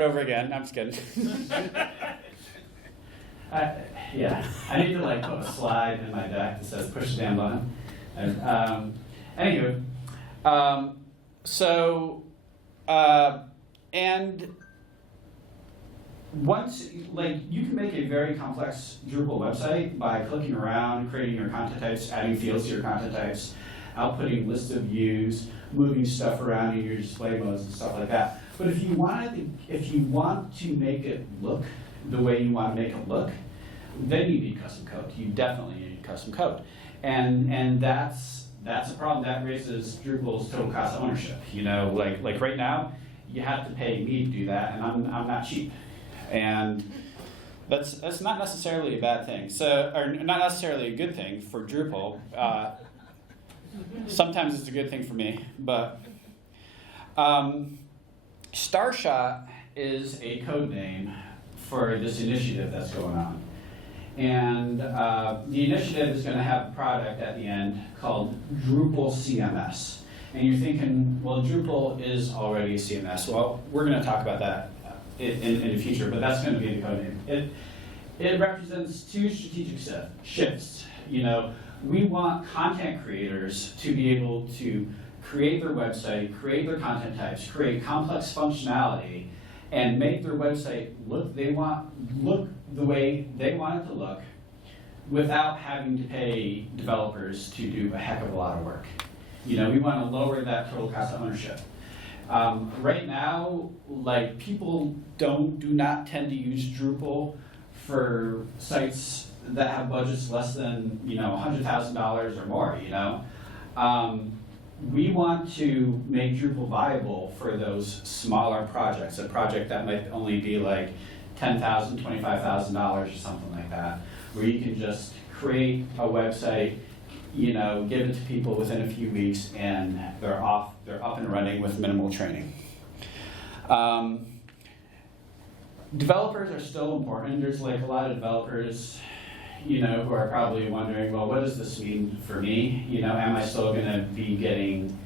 over again. I'm just kidding. Yeah, I need to like put a slide in my deck that says push the damn button. Anywho, and once, like, you can make a very complex Drupal website by clicking around, creating your content types, adding fields to your content types, outputting lists of views, moving stuff around in your display modes and stuff like that. But if you want to make it look the way you want to make it look, then you need custom code. You definitely need custom code, and that's a problem. That raises Drupal's total cost of ownership. You know, like right now, you have to pay me to do that, and I'm not cheap, and that's not necessarily a bad thing. So, or not necessarily a good thing for Drupal. Sometimes it's a good thing for me, but Starshot is a code name for this initiative that's going on. And the initiative is going to have a product at the end called Drupal CMS. And you're thinking, well, Drupal is already a CMS. Well, we're going to talk about that in the future, but that's going to be the code name. It represents two strategic shifts. You know, we want content creators to be able to create their website, create their content types, create complex functionality, and make their website look the way they want it to look without having to pay developers to do a heck of a lot of work. You know, we want to lower that total cost of ownership. Right now, like, people do not tend to use Drupal for sites that have budgets less than, you know, $100,000 or more, you know. We want to make Drupal viable for those smaller projects, a project that might only be like $10,000, $25,000 or something like that, where you can just create a website, you know, give it to people within a few weeks, and they're up and running with minimal training. Developers are still important. There's like a lot of developers, you know, who are probably wondering, well, what does this mean for me? You know, am I still going to be getting,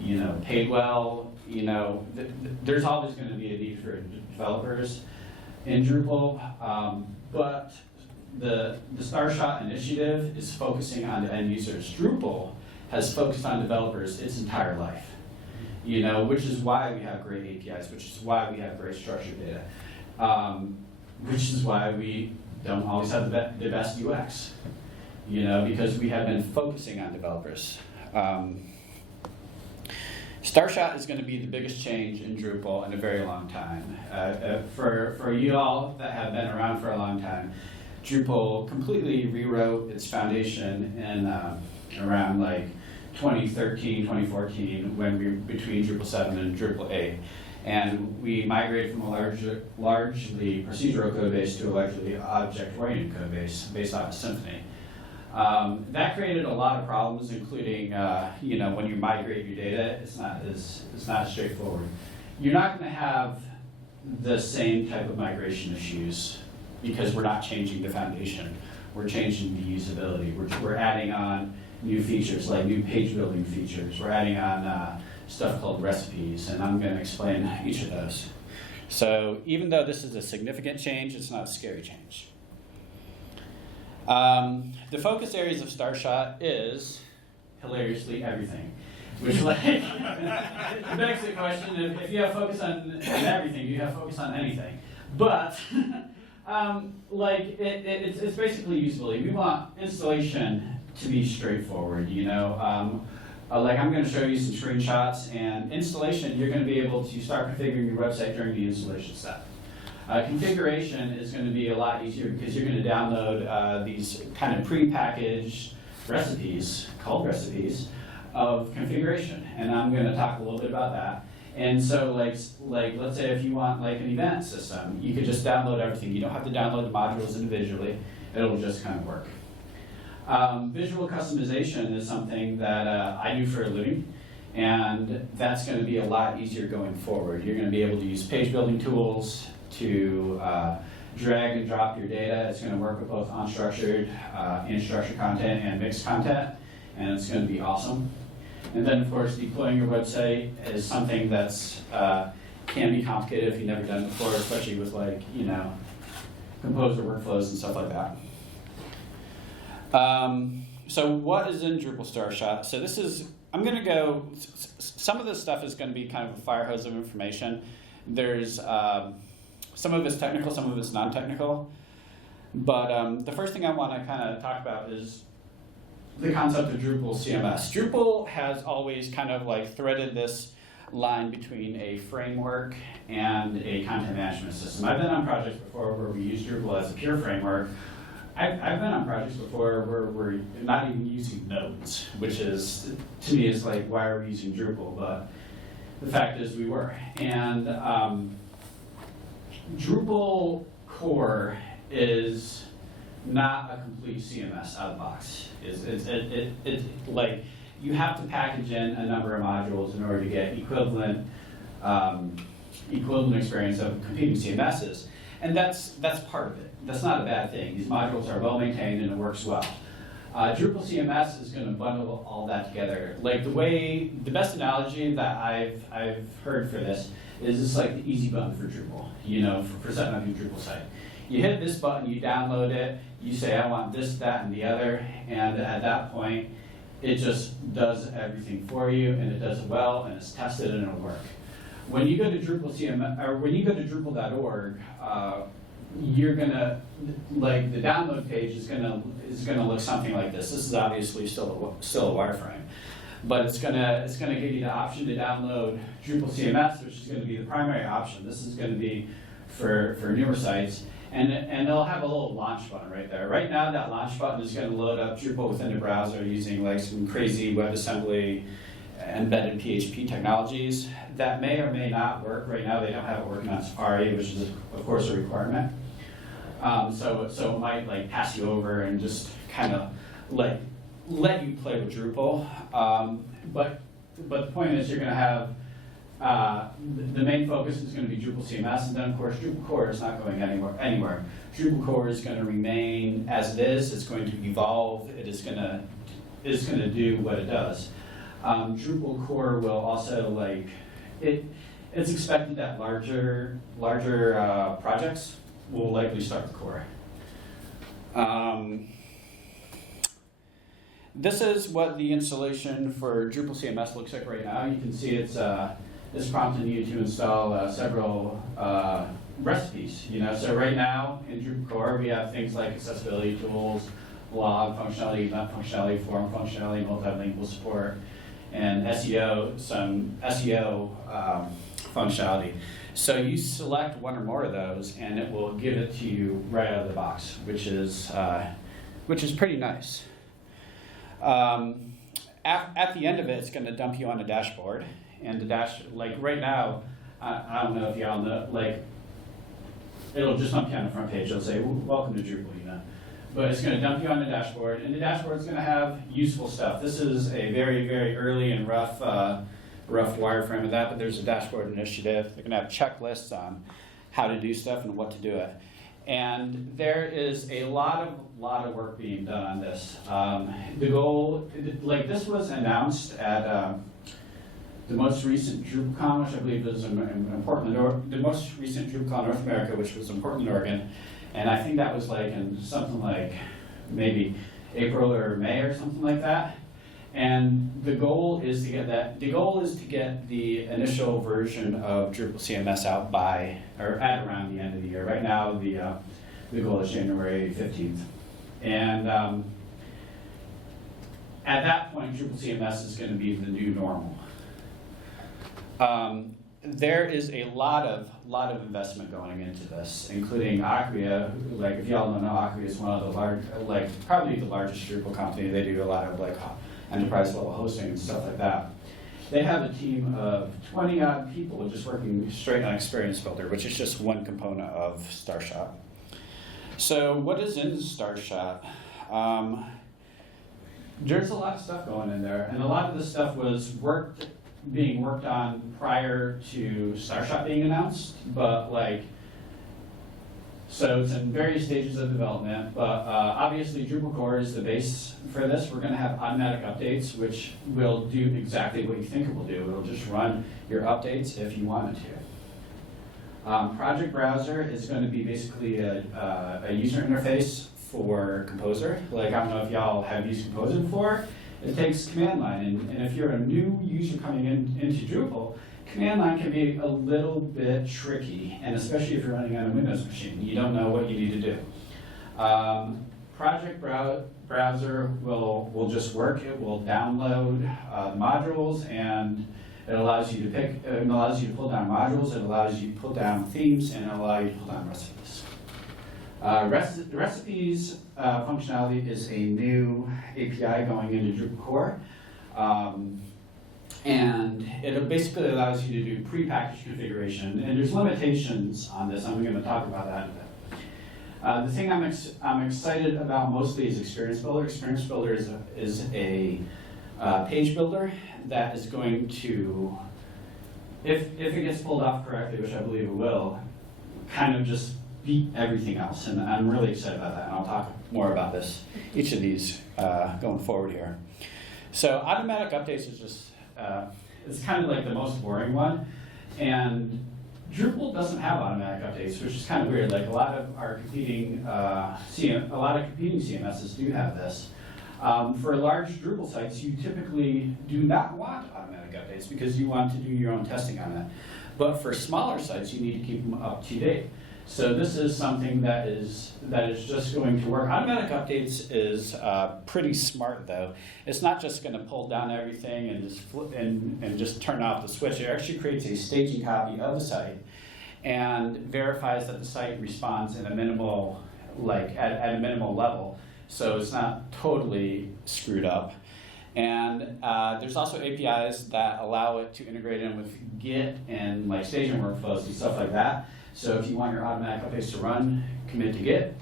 you know, paid well? You know, there's always going to be a need for developers in Drupal, but the Starshot initiative is focusing on the end users. Drupal has focused on developers its entire life, you know, which is why we have great APIs, which is why we have great structured data, which is why we don't always have the best UX, you know, because we have been focusing on developers. Starshot is going to be the biggest change in Drupal in a very long time. For you all that have been around for a long time, Drupal completely rewrote its foundation in around like 2013, 2014, when we were between Drupal 7 and Drupal 8. And we migrated from a largely procedural code base to a largely object-oriented code base based off of Symfony. That created a lot of problems, including, you know, when you migrate your data, it's not as straightforward. You're not going to have the same type of migration issues because we're not changing the foundation. We're changing the usability. We're adding on new features, like new page building features. We're adding on stuff called recipes, and I'm going to explain each of those. So even though this is a significant change, it's not a scary change. The focus areas of Starshot is, hilariously, everything. Which, like, it begs the question, if you have focus on everything, you have focus on anything. But, like, it's basically usability. We want installation to be straightforward, you know. Like, I'm going to show you some screenshots, and installation, you're going to be able to start configuring your website during the installation step. Configuration is going to be a lot easier because you're going to download these kind of pre-packaged recipes, called recipes, of configuration. And I'm going to talk a little bit about that. And so, like let's say if you want like an event system, you could just download everything. You don't have to download the modules individually. It'll just kind of work. Visual customization is something that I do for a living, and that's going to be a lot easier going forward. You're going to be able to use page building tools to drag and drop your data. It's going to work with both unstructured and structured content and mixed content, and it's going to be awesome. And then, of course, deploying your website is something that's can be complicated if you've never done it before, especially with like, you know, composer workflows and stuff like that. So what is in Drupal Starshot? So this is, I'm going to go, some of this stuff is going to be kind of a fire hose of information. There's, some of it's technical, some of it's non-technical. But the first thing I want to kind of talk about is the concept of Drupal CMS. Drupal has always kind of like threaded this line between a framework and a content management system. I've been on projects before where we use Drupal as a pure framework. I've been on projects before where we're not even using nodes, which is, to me, is like, why are we using Drupal? But the fact is we were. And Drupal core is not a complete CMS out of the box. It's like, you have to package in a number of modules in order to get equivalent experience of competing CMSs. And that's part of it. That's not a bad thing. These modules are well maintained and it works well. Drupal CMS is going to bundle all that together. Like the best analogy that I've heard for this is it's like the easy button for Drupal, you know, for setting up your Drupal site. You hit this button, you download it, you say I want this, that, and the other, and at that point, it just does everything for you, and it does it well, and it's tested, and it'll work. When you go to Drupal CMS, or when you go to Drupal.org, you're gonna, like, the download page is gonna look something like this. This is obviously still a wireframe, but it's gonna give you the option to download Drupal CMS, which is gonna be the primary option. This is gonna be for newer sites, and they'll have a little launch button right there. Right now, that launch button is gonna load up Drupal within the browser using like some crazy WebAssembly embedded PHP technologies that may or may not work. Right now, they don't have it working on Safari, which is of course a requirement. So it might like pass you over and just kind of like let you play with Drupal. But the point is, you're going to have the main focus is going to be Drupal CMS, and then of course Drupal core is not going anywhere. Drupal core is going to remain as it is. It's going to evolve. It is going to do what it does. Drupal core will also like it's expected that larger projects will likely start with core. This is what the installation for Drupal CMS looks like right now. You can see it's prompting you to install several recipes. You know, so right now in Drupal core we have things like accessibility tools, blog functionality, event functionality, forum functionality, multilingual support, and SEO, some SEO functionality. So you select one or more of those, and it will give it to you right out of the box, which is pretty nice. At the end of it, it's going to dump you on a dashboard, and like right now, I don't know if y'all know, like it'll just dump you on the front page. It'll say, "Welcome to Drupal," you know. But it's going to dump you on the dashboard, and the dashboard is going to have useful stuff. This is a very, very early and rough wireframe of that, but there's a dashboard initiative. They're going to have checklists on how to do stuff and what to do it. And there is a lot of work being done on this. The goal, like this was announced at the most recent DrupalCon, which I believe is in Portland, the most recent DrupalCon North America, which was in Portland, Oregon. And I think that was like in something like maybe April or May or something like that. And the goal is to get that. The goal is to get the initial version of Drupal CMS out by or at around the end of the year. Right now, the goal is January 15th. And at that point, Drupal CMS is going to be the new normal. There is a lot of investment going into this, including Acquia. Like, if y'all don't know, Acquia is one of the probably the largest Drupal company. They do a lot of like enterprise level hosting and stuff like that. They have a team of 20-odd people just working straight on Experience Builder, which is just one component of Starshot. So what is in Starshot? There's a lot of stuff going in there, and a lot of this stuff was being worked on prior to Starshot being announced, but like, so it's in various stages of development, but obviously Drupal core is the base for this. We're going to have automatic updates, which will do exactly what you think it will do. It'll just run your updates if you want it to. Project Browser is going to be basically a user interface for Composer. Like, I don't know if y'all have used Composer before. It takes command line, and if you're a new user coming into Drupal, command line can be a little bit tricky, and especially if you're running on a Windows machine. You don't know what you need to do. Project Browser will just work. It will download modules, and it allows you to pull down modules, it allows you to pull down themes, and it allows you to pull down recipes. Recipes functionality is a new API going into Drupal core. And it basically allows you to do prepackaged configuration. And there's limitations on this. I'm going to talk about that in a bit. The thing I'm excited about mostly is Experience Builder. Experience Builder is a page builder that is going to, if it gets pulled off correctly, which I believe it will, kind of just beat everything else. And I'm really excited about that. And I'll talk more about this, each of these going forward here. So automatic updates is just, it's kind of like the most boring one. And Drupal doesn't have automatic updates, which is kind of weird. Like a lot of competing CMSs do have this. For large Drupal sites, you typically do not want automatic updates because you want to do your own testing on it. But for smaller sites, you need to keep them up to date. So this is something that is just going to work. Automatic updates is pretty smart, though. It's not just going to pull down everything and just and just turn off the switch. It actually creates a staging copy of the site and verifies that the site responds in a minimal, at a minimal level. So it's not totally screwed up. And there's also APIs that allow it to integrate in with Git and staging workflows and stuff like that. So if you want your automatic updates to run, commit to Git.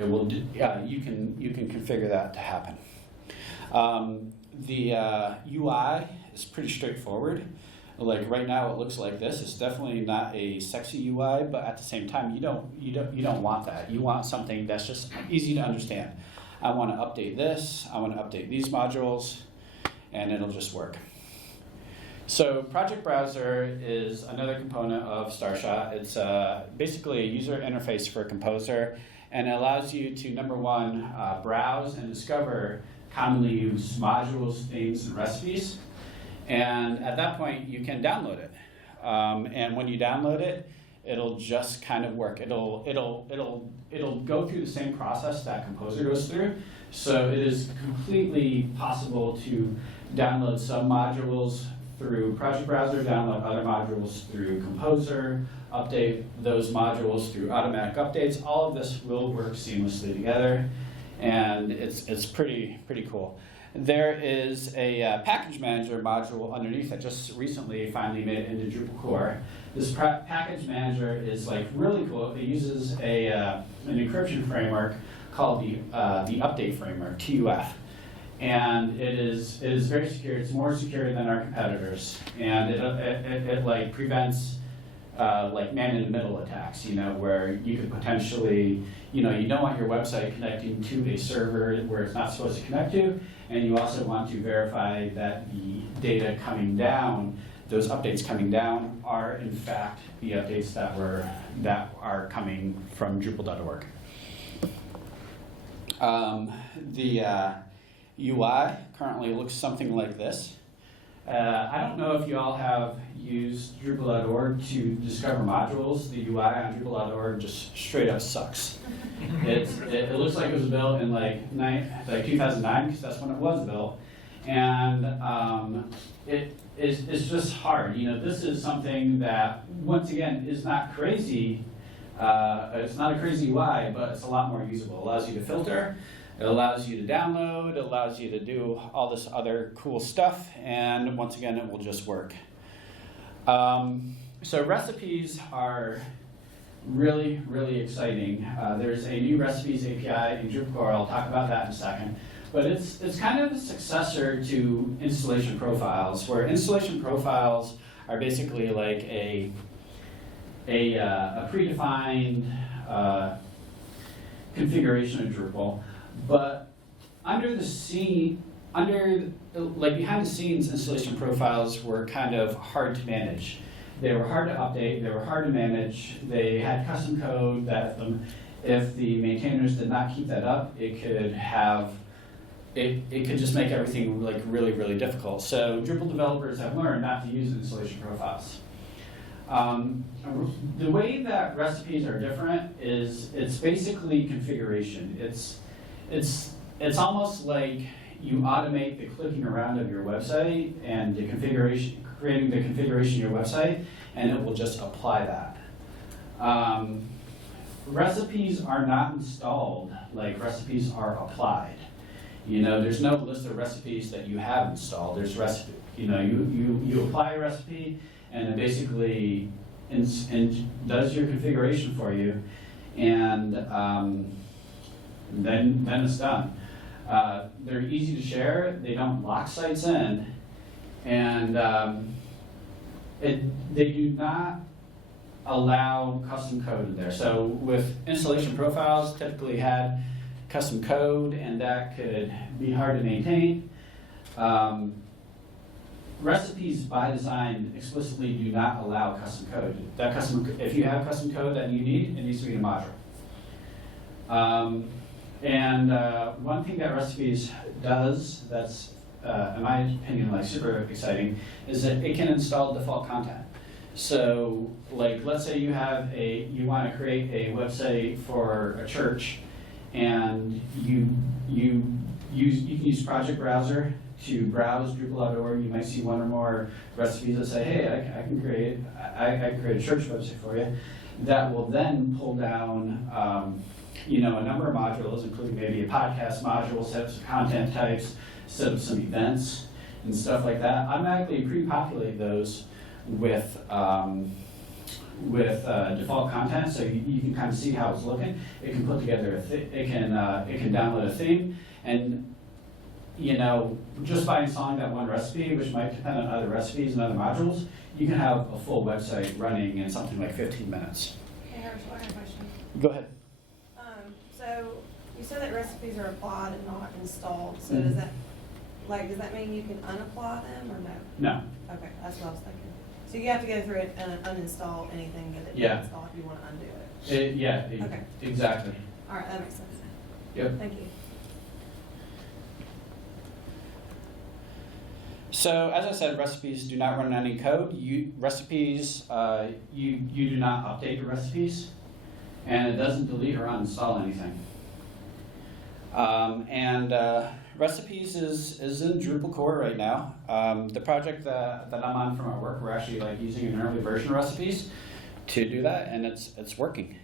It will. You can configure that to happen. The UI is pretty straightforward. Like right now, it looks like this. It's definitely not a sexy UI, but at the same time, you don't want that. You want something that's just easy to understand. I want to update this. I want to update these modules, and it'll just work. So Project Browser is another component of Starshot. It's basically a user interface for Composer, and it allows you to, number one, browse and discover commonly used modules, themes, and recipes. And at that point, you can download it. And when you download it, it'll just kind of work. It'll go through the same process that Composer goes through. So it is completely possible to download some modules through Project Browser, download other modules through Composer, update those modules through automatic updates. All of this will work seamlessly together, and it's pretty cool. There is a package manager module underneath that just recently finally made it into Drupal core. This package manager is really cool. It uses an encryption framework called the update framework, TUF. And it is very secure. It's more secure than our competitors, and it prevents man-in-the-middle attacks. Where you could potentially, you don't want your website connecting to a server where it's not supposed to connect to, and you also want to verify that the data coming down, those updates coming down, are in fact the updates that are coming from Drupal.org. The UI currently looks something like this. I don't know if you all have used Drupal.org to discover modules. The UI on Drupal.org just straight up sucks. It looks like it was built in 2009, because that's when it was built, and it's just hard. This is something that, once again, is not crazy. It's not a crazy UI, but it's a lot more usable. It allows you to filter. It allows you to download, it allows you to do all this other cool stuff, and once again, it will just work. So recipes are really, really exciting. There's a new recipes API in Drupal core. I'll talk about that in a second. But it's kind of a successor to installation profiles, where installation profiles are basically like a predefined configuration of Drupal. But behind the scenes, installation profiles were kind of hard to manage. They were hard to update, they were hard to manage, they had custom code that if the maintainers did not keep that up, it could just make everything like really, really difficult. So Drupal developers have learned not to use installation profiles. The way that recipes are different is it's basically configuration. It's almost like you automate the clicking around of your website and the configuration, creating the configuration of your website, and it will just apply that. Recipes are not installed like recipes are applied. You know, there's no list of recipes that you have installed. There's recipe. You know, you apply a recipe, and it basically does your configuration for you, and then it's done. They're easy to share. They don't lock sites in, and they do not allow custom code in there. So with installation profiles, typically had custom code, and that could be hard to maintain. Recipes by design explicitly do not allow custom code. If you have custom code that you need, it needs to be in a module. One thing that recipes does that's, in my opinion, like super exciting, is that it can install default content. So, like, let's say you want to create a website for a church, and you can use Project Browser to browse Drupal.org. You might see one or more recipes that say, hey, I can create a church website for you. That will then pull down a number of modules, including maybe a podcast module, set up some content types, set up some events and stuff like that. Automatically pre-populate those with default content, so you can kind of see how it's looking. It can put together it can download a theme, and just by installing that one recipe, which might depend on other recipes and other modules, you can have a full website running in something like 15 minutes. Hey, Herchel, I have a question. Go ahead. So you said that recipes are applied and not installed. So Mm-hmm. does that mean you can unapply them or no? No. Okay, that's what I was thinking. So you have to go through it and uninstall anything that you Yeah. install if you want to undo it. Okay. Exactly. All right, that makes sense. Yep. Thank you. So as I said, recipes do not run any code. You do not update your recipes, and it doesn't delete or uninstall anything. Recipes is in Drupal core right now. The project that I'm on from our work, we're actually using an early version of recipes to do that, and it's working.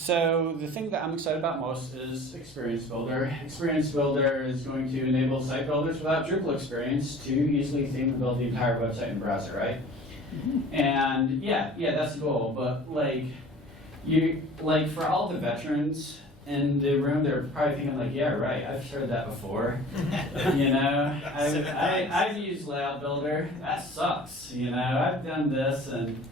So the thing that I'm excited about most is Experience Builder. Experience Builder is going to enable site builders without Drupal experience to easily theme and build the entire website in the browser, right? Mm-hmm. And yeah, that's the goal. But for all the veterans in the room, they're probably thinking yeah, right, I've heard that before. I've used Layout Builder. That sucks. I've done this, and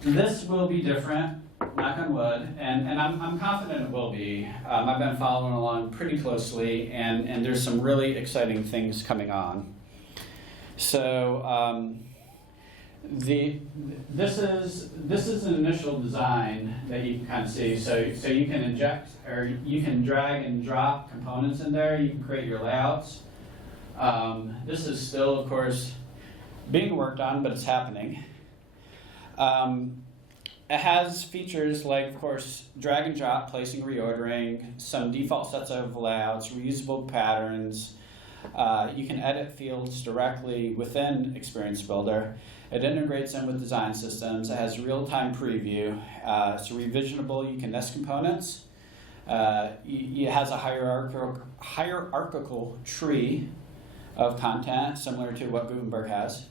this will be different, knock on wood, and I'm confident it will be. I've been following along pretty closely, and there's some really exciting things coming on. So this is an initial design that you can kind of see. So you can inject, or you can drag and drop components in there. You can create your layouts. This is still, of course, being worked on, but it's happening. It has features like, of course, drag and drop, placing, reordering, some default sets of layouts, reusable patterns. You can edit fields directly within Experience Builder. It integrates in with design systems. It has real-time preview. It's revisionable. You can nest components. It has a hierarchical tree of content, similar to what Gutenberg has.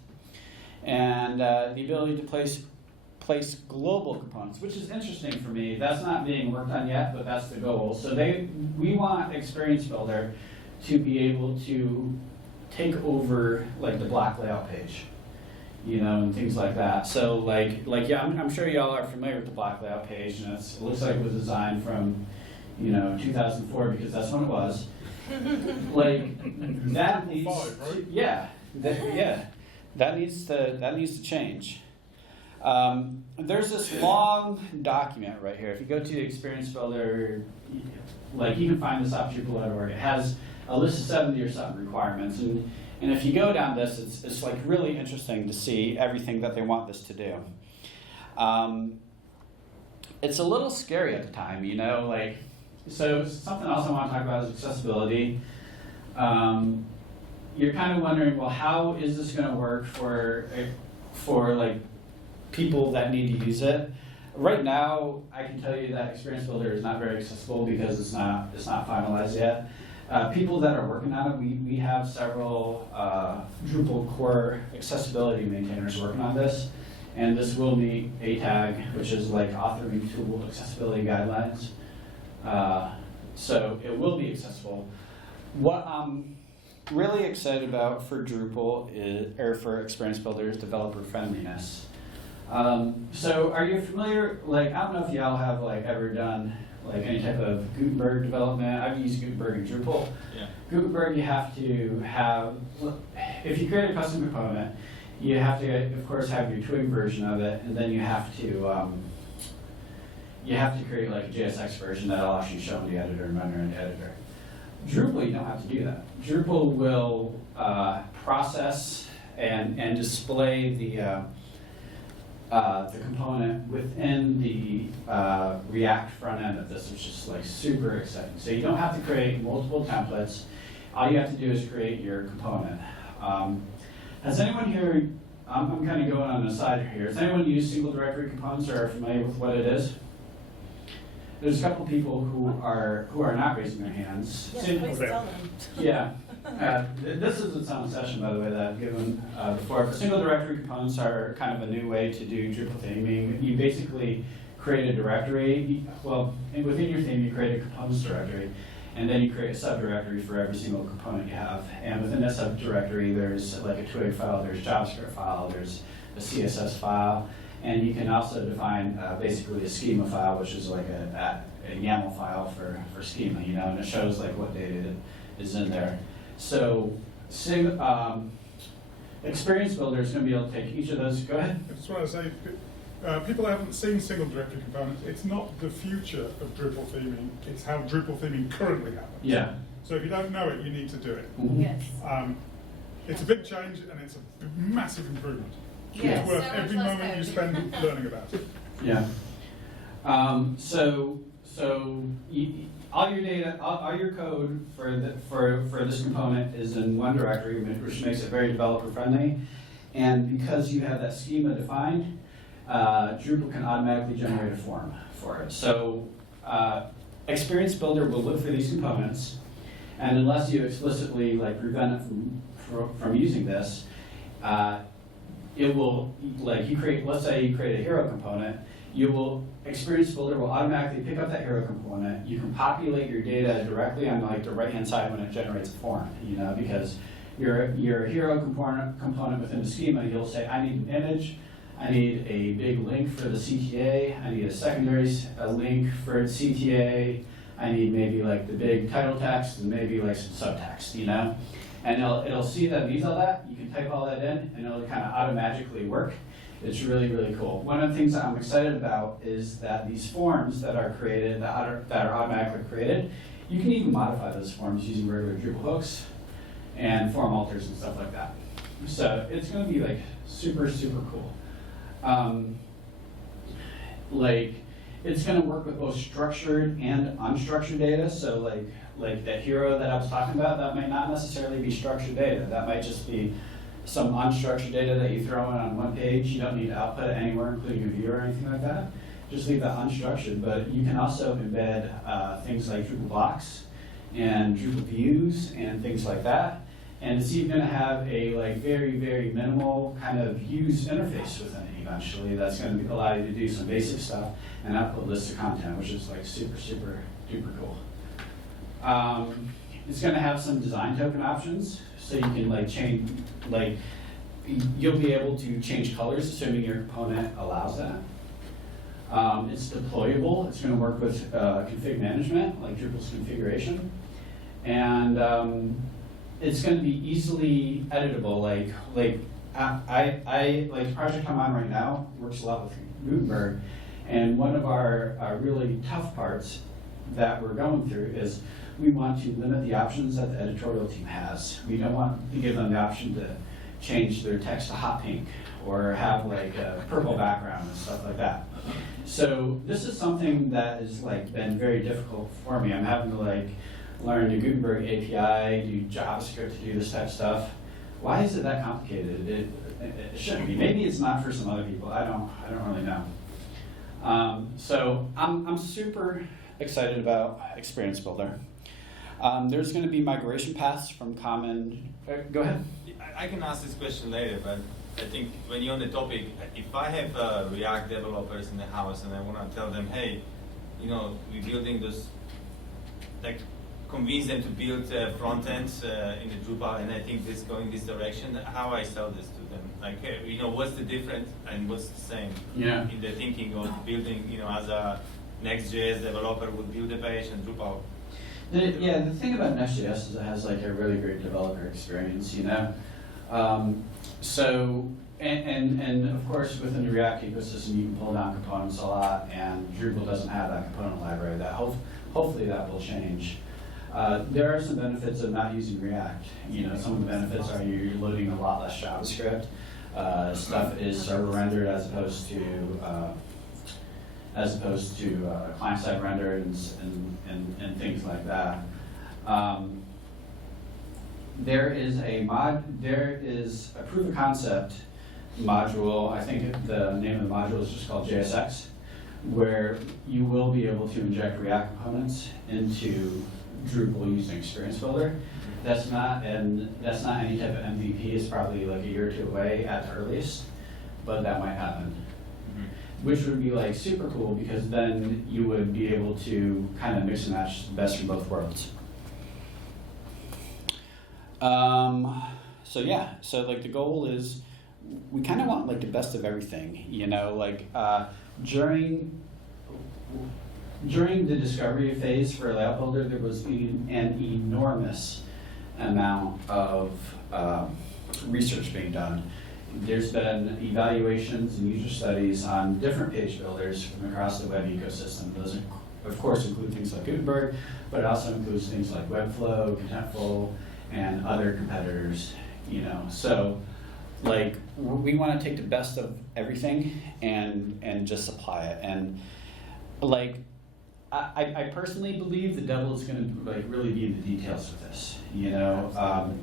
And the ability to place global components, which is interesting for me. That's not being worked on yet, but that's the goal. So we want Experience Builder to be able to take over the block layout page, and things like that. So yeah, I'm sure y'all are familiar with the block layout page, and it looks like it was designed from 2004, because that's when it was. Like, that needs, Drupal 5, right? that needs to change. There's this long document right here. If you go to the Experience Builder, like you can find this off Drupal everywhere. It has a list of 70 or something requirements, and if you go down this, it's like really interesting to see everything that they want this to do. It's a little scary at the time, you know, like, so something else I want to talk about is accessibility. You're kind of wondering, well, how is this going to work for like people that need to use it? Right now, I can tell you that Experience Builder is not very accessible because it's not finalized yet. People that are working on it, we have several Drupal core accessibility maintainers working on this, and this will meet ATAG, which is like authoring tool accessibility guidelines. So it will be accessible. What I'm really excited about for Drupal or for Experience Builder is developer friendliness. So are you familiar, like, I don't know if y'all have like ever done like any type of Gutenberg development. I've used Gutenberg in Drupal. Yeah. Gutenberg, you have to have, if you create a custom component, you have to, of course, have your twig version of it, and then you have to create like a JSX version that'll actually show in the editor and render in the editor. Drupal, you don't have to do that. Drupal will process and display the component within the React front end of this, which is like super exciting. So you don't have to create multiple templates. All you have to do is create your component. Has anyone here, I'm kind of going on the side here, has anyone used single directory components or are familiar with what it is? There's a couple people who are not raising their hands. Yes, please tell them. Yeah. This is its own session, by the way, that I've given before. But single directory components are kind of a new way to do Drupal theming. You basically create a directory. Well, within your theme, you create a components directory, and then you create a subdirectory for every single component you have. And within that subdirectory, there's like a twig file, there's JavaScript file, there's a CSS file, and you can also define basically a schema file, which is like a YAML file for schema, you know, and it shows like what data is in there. So, Experience Builder is going to be able to take each of those. Go ahead. I just want to say, people that haven't seen single directory components, it's not the future of Drupal theming, it's how Drupal theming currently happens. Yeah. So if you don't know it, you need to do it. Mm-hmm. Yes. It's a big change and it's a massive improvement. Yes. It's worth So much every less moment you code. spend learning about it. Yeah. All your data, all your code for this component is in one directory, which makes it very developer friendly. And because you have that schema defined, Drupal can automatically generate a form for it. So Experience Builder will look for these components, and unless you explicitly like prevent it from using this, it will, like you create, let's say you create a hero component, Experience Builder will automatically pick up that hero component. You can populate your data directly on like the right-hand side when it generates a form, you know, because your hero component within the schema, you'll say, I need an image, I need a big link for the CTA, I need a secondary link for CTA, I need maybe like the big title text and maybe like some subtext, you know? And it'll see that it needs all that, you can type all that in, and it'll kind of automatically work. It's really, really cool. One of the things that I'm excited about is that these forms that are created, that are automatically created, you can even modify those forms using regular Drupal hooks and form alters and stuff like that. So it's going to be like super, super cool. Like it's going to work with both structured and unstructured data. So like that hero that I was talking about, that might not necessarily be structured data. That might just be some unstructured data that you throw in on one page. You don't need to output it anywhere, including a viewer or anything like that. Just leave that unstructured, but you can also embed things like Drupal blocks and Drupal views and things like that. And it's even going to have a like very, very minimal kind of user interface within it eventually. That's going to allow you to do some basic stuff and output lists of content, which is like super, super duper cool. It's going to have some design token options. So you can like change, like you'll be able to change colors assuming your component allows that. It's deployable. It's going to work with config management, like Drupal's configuration. And it's going to be easily editable. I like the project I'm on right now works a lot with Gutenberg, and one of our really tough parts that we're going through is we want to limit the options that the editorial team has. We don't want to give them the option to change their text to hot pink or have like a purple background and stuff like that. So this is something that has like been very difficult for me. I'm having to like learn the Gutenberg API, do JavaScript to do this type of stuff. Why is it that complicated? It shouldn't be. Maybe it's not for some other people. I don't really know. So I'm super excited about Experience Builder. There's going to be migration paths from common. Go ahead. I can ask this question later, but I think when you're on the topic, if I have React developers in the house and I want to tell them, hey, you know, we're building this, like, convince them to build front ends in the Drupal, and I think this going this direction, how I sell this to them? Like, you know, what's the difference and what's the same in the thinking of building, you know, as a Next.js developer would build a page and Drupal? The thing about Next.js is it has like a really great developer experience, you know. And of course within the React ecosystem you can pull down components a lot, and Drupal doesn't have that component library. That hopefully that will change. There are some benefits of not using React. You know, some of the benefits are you're loading a lot less JavaScript. Stuff is server rendered as opposed to client-side rendered and things like that. There is a proof of concept module. I think the name of the module is just called JSX, where you will be able to inject React components into Drupal using Experience Builder. That's not any type of MVP. It's probably like a year or two away at the earliest, but that might happen. Which would be like super cool, because then you would be able to kind of mix and match the best from both worlds. So like the goal is we kind of want like the best of everything, you know, like during the discovery phase for Layout Builder, there was an enormous amount of research being done. There's been evaluations and user studies on different page builders from across the web ecosystem. Those, of course, include things like Gutenberg, but it also includes things like Webflow, Contentful, and other competitors. You know, so like we want to take the best of everything and just apply it. And like I personally believe the devil is going to like really be in the details of this. You know,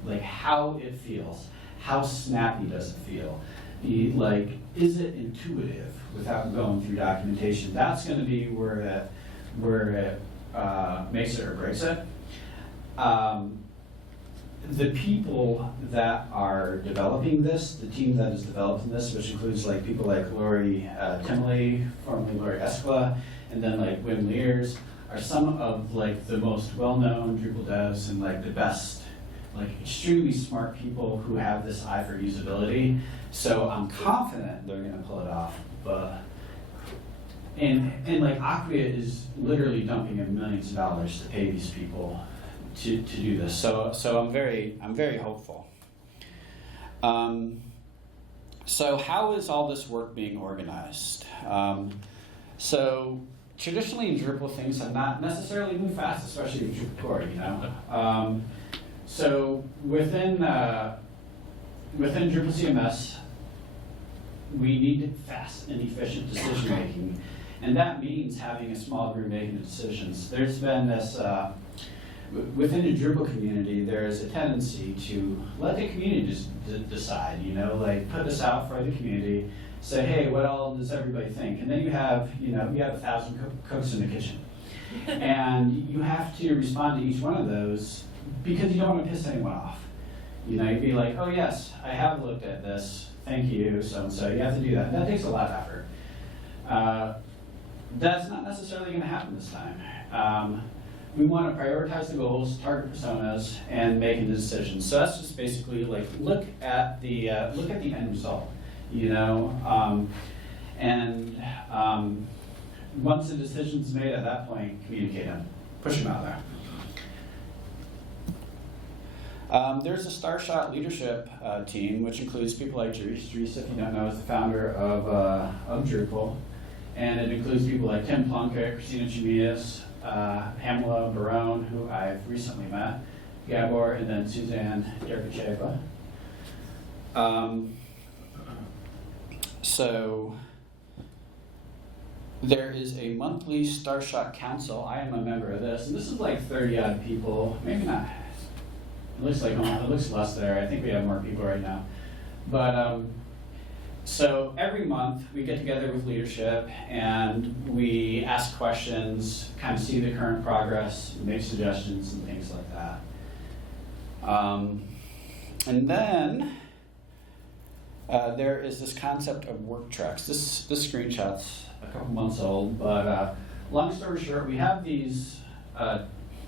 like how it feels. How snappy does it feel? Like, is it intuitive without going through documentation? That's going to be where it makes it or breaks it. The people that are developing this, the team that is developing this, which includes like people like Lori Timley, formerly Lori Escla, and then like Wim Leers, are some of like the most well-known Drupal devs and like the best, like extremely smart people who have this eye for usability. So I'm confident they're gonna pull it off. But and like Acquia is literally dumping in millions of dollars to pay these people to do this. So I'm very hopeful. So how is all this work being organized? So traditionally in Drupal, things have not necessarily moved fast, especially with Drupal core, you know. So within Drupal CMS, we need fast and efficient decision making, and that means having a small group making the decisions. There's been this within the Drupal community. There is a tendency to let the community just decide. You know, like put this out for the community, say, hey, what all does everybody think? And then you have 1,000 cooks in the kitchen, and you have to respond to each one of those, because you don't want to piss anyone off. You know, you'd be like, oh yes, I have looked at this, thank you, so-and-so. You have to do that. That takes a lot of effort. That's not necessarily going to happen this time. We want to prioritize the goals, target personas, and making the decisions. So that's just basically like look at the end result. You know, once the decision's made at that point, communicate them, push them out there. There's a Starshot leadership team, which includes people like Dries. Dries, if you don't know, is the founder of Drupal. And it includes people like Tim Plunkett, Christina Chimias, Pamela Barone, who I've recently met, Gabor, and then Suzanne Derkacheva. So there is a monthly Starshot Council. I am a member of this, and this is like 30 odd people, maybe not. It looks less there. I think we have more people right now. But so every month we get together with leadership and we ask questions, kind of see the current progress, make suggestions and things like that. And then there is this concept of work tracks. This screenshot's a couple months old, but long story short, we have these,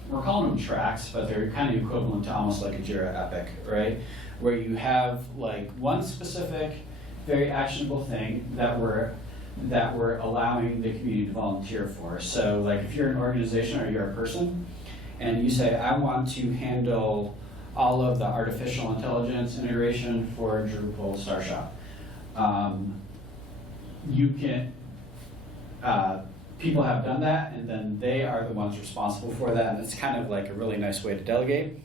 we're calling them tracks, but they're kind of equivalent to almost like a Jira epic, right? Where you have like one specific, very actionable thing that we're allowing the community to volunteer for. So like if you're an organization or you're a person, and you say, I want to handle all of the artificial intelligence integration for Drupal Starshot. You can, people have done that, and then they are the ones responsible for that, and it's kind of like a really nice way to delegate.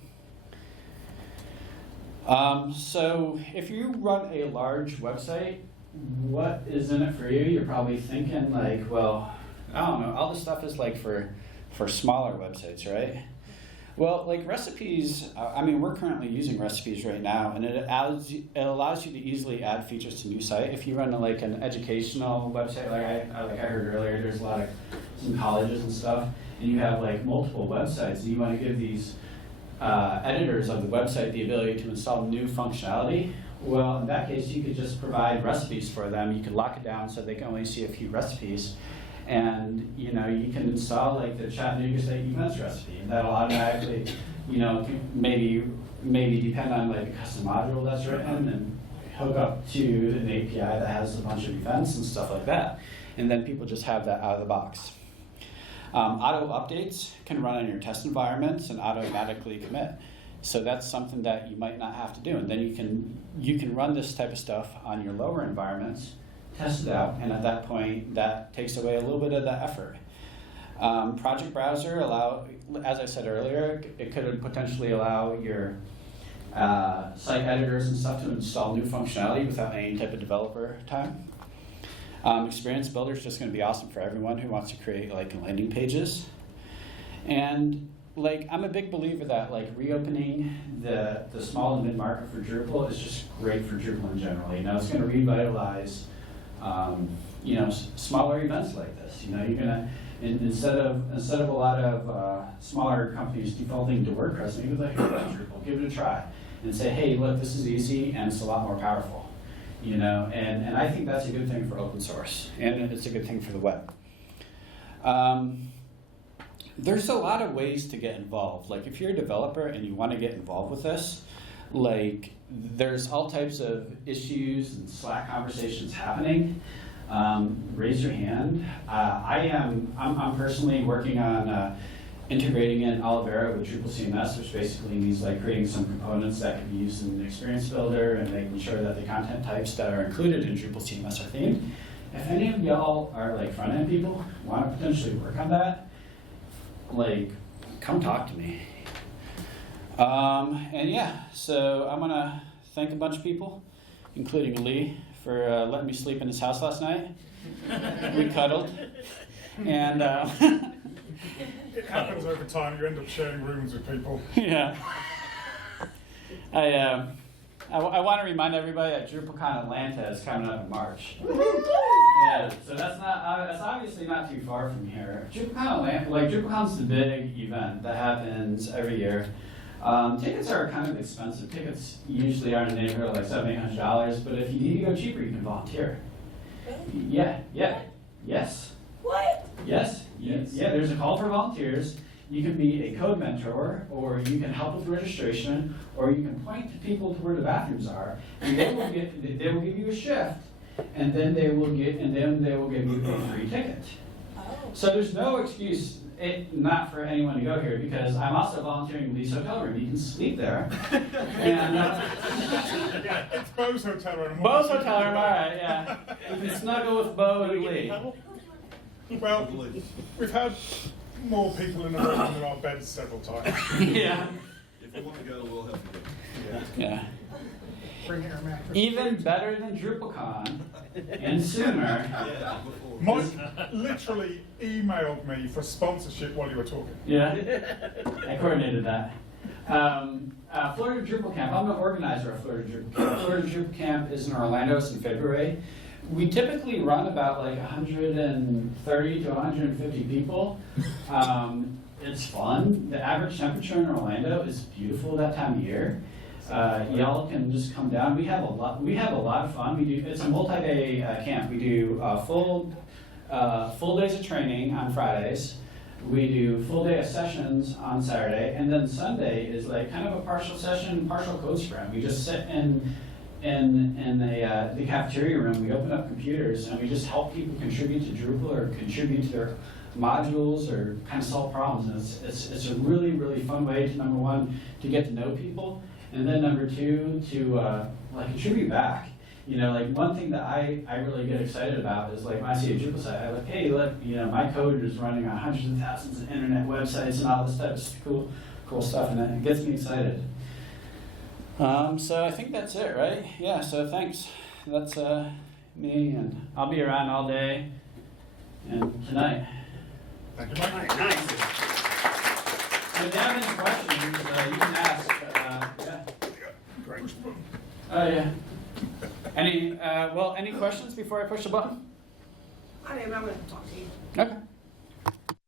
So if you run a large website, what is in it for you? You're probably thinking like, well, I don't know, all this stuff is like for smaller websites, right? Well, like recipes, I mean, we're currently using recipes right now, and it allows you to easily add features to new site. If you run like an educational website, like I heard earlier, there's a lot of some colleges and stuff, and you have like multiple websites, and you want to give these editors of the website the ability to install new functionality. Well, in that case, you could just provide recipes for them. You could lock it down so they can only see a few recipes. And you know, you can install like the Chattanooga State events recipe, and that'll automatically, you know, maybe depend on like a custom module that's written and hook up to an API that has a bunch of events and stuff like that. And then people just have that out of the box. Auto updates can run on your test environments and automatically commit. So that's something that you might not have to do. And then you can run this type of stuff on your lower environments, test it out, and at that point, that takes away a little bit of the effort. Project Browser as I said earlier, it could potentially allow your site editors and stuff to install new functionality without any type of developer time. Experience Builder is just going to be awesome for everyone who wants to create like landing pages. And like, I'm a big believer that like reopening the small and mid-market for Drupal is just great for Drupal in general. You know, it's going to revitalize you know, smaller events like this. You know, you're gonna instead of a lot of smaller companies defaulting to WordPress, maybe like Drupal, give it a try and say, hey, look, this is easy and it's a lot more powerful. You know, and I think that's a good thing for open source, and it's a good thing for the web. There's a lot of ways to get involved. Like if you're a developer and you want to get involved with this, like there's all types of issues and Slack conversations happening. Raise your hand. I'm personally working on integrating in Olivero with Drupal CMS, which basically means like creating some components that can be used in the Experience Builder and making sure that the content types that are included in Drupal CMS are themed. If any of y'all are like front-end people, want to potentially work on that, like come talk to me. And yeah, so I'm gonna thank a bunch of people, including Lee, for letting me sleep in his house last night. We cuddled, and it happens over time. You end up sharing rooms with people. Yeah. I want to remind everybody that DrupalCon Atlanta is coming up in March. Yeah, so that's obviously not too far from here. DrupalCon Atlanta, like DrupalCon's the big event that happens every year. Tickets are kind of expensive. Tickets usually are in the neighborhood of like $700-800, but if you need to go cheaper, you can volunteer. Yes. What? Yes. Yeah, there's a call for volunteers. You can be a code mentor, or you can help with registration, or you can point people to where the bathrooms are, and they will give you a shift, and then they will give you a free ticket. So there's no excuse not for anyone to go here because I'm also volunteering Lee's hotel room. You can sleep there. And Yeah, it's Bo's hotel room. Bo's hotel room, all right, yeah. You can snuggle with Bo and Lee. Well, we've had more people in the room than there are beds several times. Yeah. If you want to go, we'll help you go. Yeah. Bring your mattress. Even better than DrupalCon and sooner. Yeah, before. Mike literally emailed me for sponsorship while you were talking. Yeah, I coordinated that. Florida DrupalCamp, I'm the organizer of Florida DrupalCamp. Florida DrupalCamp is in Orlando, it's in February. We typically run about like 130 to 150 people. It's fun. The average temperature in Orlando is beautiful that time of year. Y'all can just come down. We have a lot of fun. It's a multi-day camp. We do full days of training on Fridays. We do full day of sessions on Saturday, and then Sunday is like kind of a partial session, partial code sprint. We just sit in the cafeteria room. We open up computers and we just help people contribute to Drupal or contribute to their modules or kind of solve problems. And it's a really, really fun way to, number one, to get to know people, and then number two, to like contribute back. You know, like one thing that I really get excited about is like when I see a Drupal site, I'm like, hey, look, you know, my code is running on hundreds of thousands of internet websites and all this stuff. It's cool stuff, and it gets me excited. So I think that's it, right? Yeah, so thanks. That's me, and I'll be around all day and tonight. Thank you, Mike. Nice. If you have any questions, you can ask. Yeah. Great. Oh, yeah. Any questions before I push the button? I mean, I'm gonna talk to you. Okay.